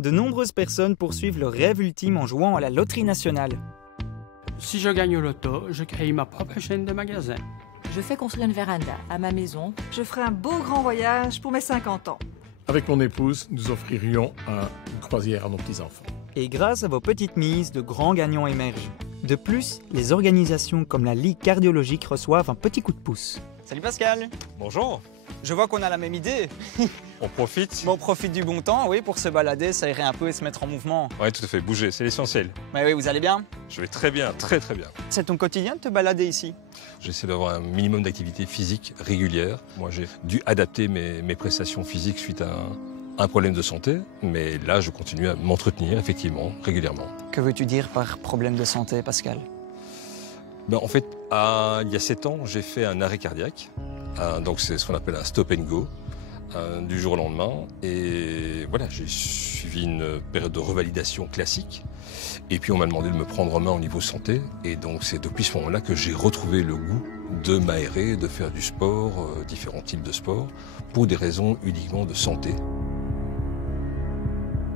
De nombreuses personnes poursuivent leur rêve ultime en jouant à la loterie nationale. Si je gagne au loto, je crée ma propre chaîne de magasins. Je fais construire une véranda à ma maison. Je ferai un beau grand voyage pour mes 50 ans. Avec mon épouse, nous offririons une croisière à nos petits-enfants. Et grâce à vos petites mises, de grands gagnants émergent. De plus, les organisations comme la Ligue cardiologique reçoivent un petit coup de pouce. Salut Pascal. Bonjour. Je vois qu'on a la même idée. On profite. Bon, on profite du bon temps, oui, pour se balader, s'aérer un peu et se mettre en mouvement. Oui, tout à fait, bouger, c'est l'essentiel. Mais oui, vous allez bien? Je vais très bien, très bien. C'est ton quotidien de te balader ici? J'essaie d'avoir un minimum d'activité physique régulière. Moi, j'ai dû adapter mes prestations physiques suite à un problème de santé, mais là, je continue à m'entretenir, effectivement, régulièrement. Que veux-tu dire par problème de santé, Pascal? En fait, il y a 7 ans, j'ai fait un arrêt cardiaque. Donc c'est ce qu'on appelle un stop and go, du jour au lendemain. Et voilà, j'ai suivi une période de revalidation classique. Et puis on m'a demandé de me prendre en main au niveau santé. Et donc c'est depuis ce moment-là que j'ai retrouvé le goût de m'aérer, de faire du sport, différents types de sport, pour des raisons uniquement de santé.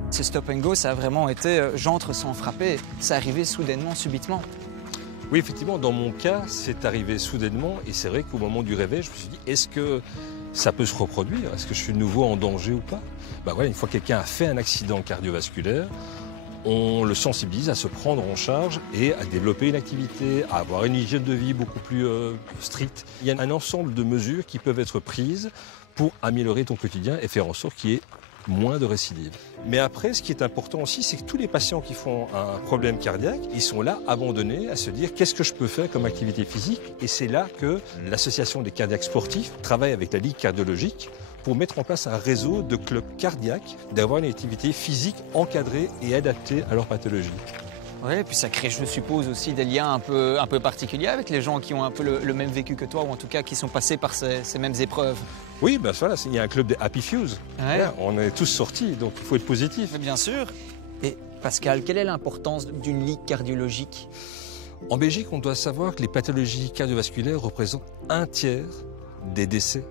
Ce stop and go, ça a vraiment été j'entre sans frapper. C'est arrivé soudainement, subitement. Oui, effectivement, dans mon cas, c'est arrivé soudainement. Et c'est vrai qu'au moment du réveil, je me suis dit, est-ce que ça peut se reproduire? Est-ce que je suis de nouveau en danger ou pas? Voilà, une fois que quelqu'un a fait un accident cardiovasculaire, on le sensibilise à se prendre en charge et à développer une activité, à avoir une hygiène de vie beaucoup plus stricte. Il y a un ensemble de mesures qui peuvent être prises pour améliorer ton quotidien et faire en sorte qu'il y ait moins de récidives. Mais après, ce qui est important aussi, c'est que tous les patients qui font un problème cardiaque, ils sont là abandonnés à se dire qu'est-ce que je peux faire comme activité physique? Et c'est là que l'association des cardiaques sportifs travaille avec la Ligue cardiologique pour mettre en place un réseau de clubs cardiaques, d'avoir une activité physique encadrée et adaptée à leur pathologie. Oui, et puis ça crée, je suppose, aussi des liens un peu particuliers avec les gens qui ont un peu le même vécu que toi, ou en tout cas qui sont passés par ces mêmes épreuves. Oui, voilà, il y a un club des Happy Fuse. Ouais. Voilà, on est tous sortis, donc il faut être positif. Mais bien sûr. Et Pascal, quelle est l'importance d'une ligue cardiologique? En Belgique, on doit savoir que les pathologies cardiovasculaires représentent 1/3 des décès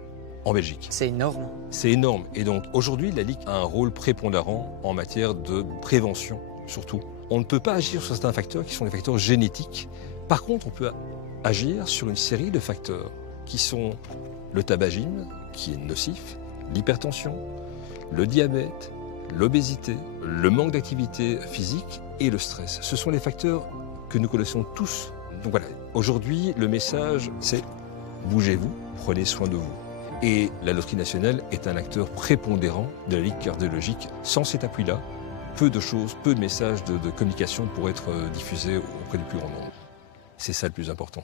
en Belgique. C'est énorme. C'est énorme. Et donc aujourd'hui, la Ligue a un rôle prépondérant en matière de prévention, surtout. On ne peut pas agir sur certains facteurs qui sont les facteurs génétiques. Par contre, on peut agir sur une série de facteurs qui sont le tabagisme, qui est nocif, l'hypertension, le diabète, l'obésité, le manque d'activité physique et le stress. Ce sont les facteurs que nous connaissons tous. Donc voilà, aujourd'hui, le message, c'est bougez-vous, prenez soin de vous. Et la Loterie nationale est un acteur prépondérant de la Ligue cardiologique. Sans cet appui-là, peu de choses, peu de messages de communication pourraient être diffusés auprès du plus grand nombre. C'est ça le plus important.